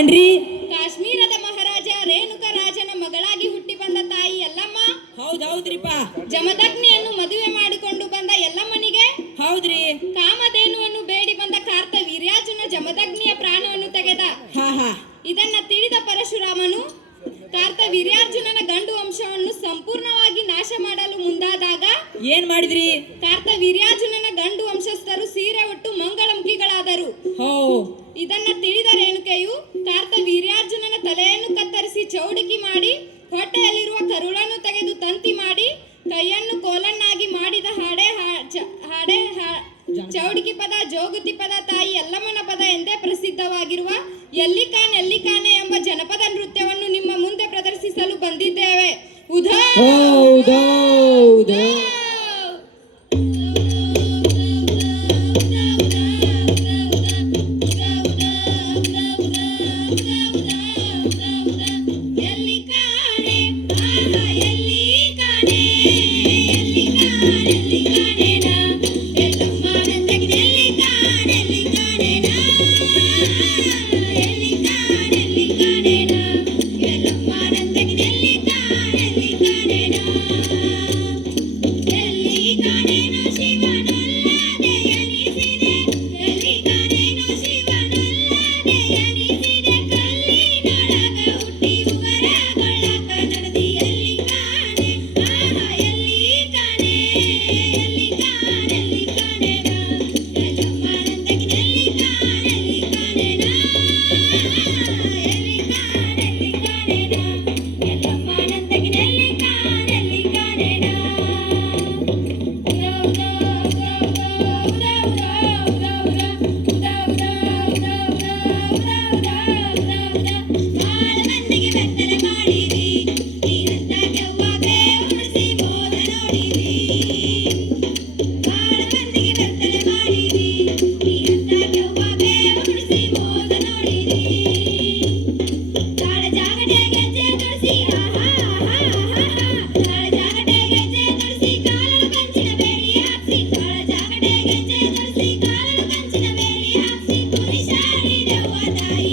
ಏನ್ರಿ? ಕಾಶ್ಮೀರದ ಮಹಾರಾಜ ರೇಣುಕ ರಾಜನ ಮಗಳಾಗಿ ಹುಟ್ಟಿ ಬಂದ ತಾಯಿ ಯಲ್ಲಮ್ಮ. ಹೌದ್ರಿಪ್ಪ. ಜಮದಗ್ನಿಯನ್ನು ಮದುವೆ ಮಾಡಿಕೊಂಡು ಬಂದ ಯಲ್ಲಮ್ಮನಿಗೆ ಹೌದ್ರಿ. ಕಾಮಧೇನುವನ್ನು ಬೇಡಿ ಬಂದ ಕಾರ್ತ ವೀರ್ಯಾರ್ಜುನ ಜಮದಗ್ನಿಯ ಪ್ರಾಣವನ್ನು ತೆಗೆದ. ಇದನ್ನ ತಿಳಿದ ಪರಶುರಾಮನು ಕಾರ್ತ ವೀರ್ಯಾರ್ಜುನನ ಗಂಡು ವಂಶವನ್ನು ಸಂಪೂರ್ಣವಾಗಿ ನಾಶ ಮಾಡಲು ಮುಂದಾದಾಗ ಏನ್ ಮಾಡಿದ್ರಿ? ಕಾರ್ತ ವೀರ್ಯಾರ್ಜುನನ ಗಂಡು ವಂಶಸ್ಥರು ಸೀರೆ ಒಟ್ಟು ಮಂಗಳಮುಖಿಗಳಾದರು. ಇದನ್ನ ತಿಳಿದ ರೇಣುಕೆಯು ಕಾರ್ತ ವೀರ್ಯಾರ್ಜುನನ ತಲೆಯನ್ನು ಕತ್ತರಿಸಿ ಚೌಡಿಕಿ ಮಾಡಿ ಹೊಟ್ಟೆಯಲ್ಲಿರುವ ಕರುಳನ್ನು ತೆಗೆದು ತಂತಿ ಮಾಡಿ ಕೈಯನ್ನು ಕೋಲನ್ನಾಗಿ ಮಾಡಿದ ಹಾಡೆ ಚೌಡಿಕಿ ಪದ, ಜೋಗುತಿ ಪದ, ತಾಯಿ ಯಲ್ಲಮ್ಮನ ಪದ ಎಂದೇ ಪ್ರಸಿದ್ಧವಾಗಿರುವ ಎಲ್ಲಿಕಾನೆ ಎಂಬ ಜನಪದ ನೃತ್ಯವನ್ನು ನಿಮ್ಮ ಮುಂದೆ ಪ್ರದರ್ಶಿಸಲು ಬಂದಿದ್ದೇವೆ. ಉಧಾ ತಾಯಿ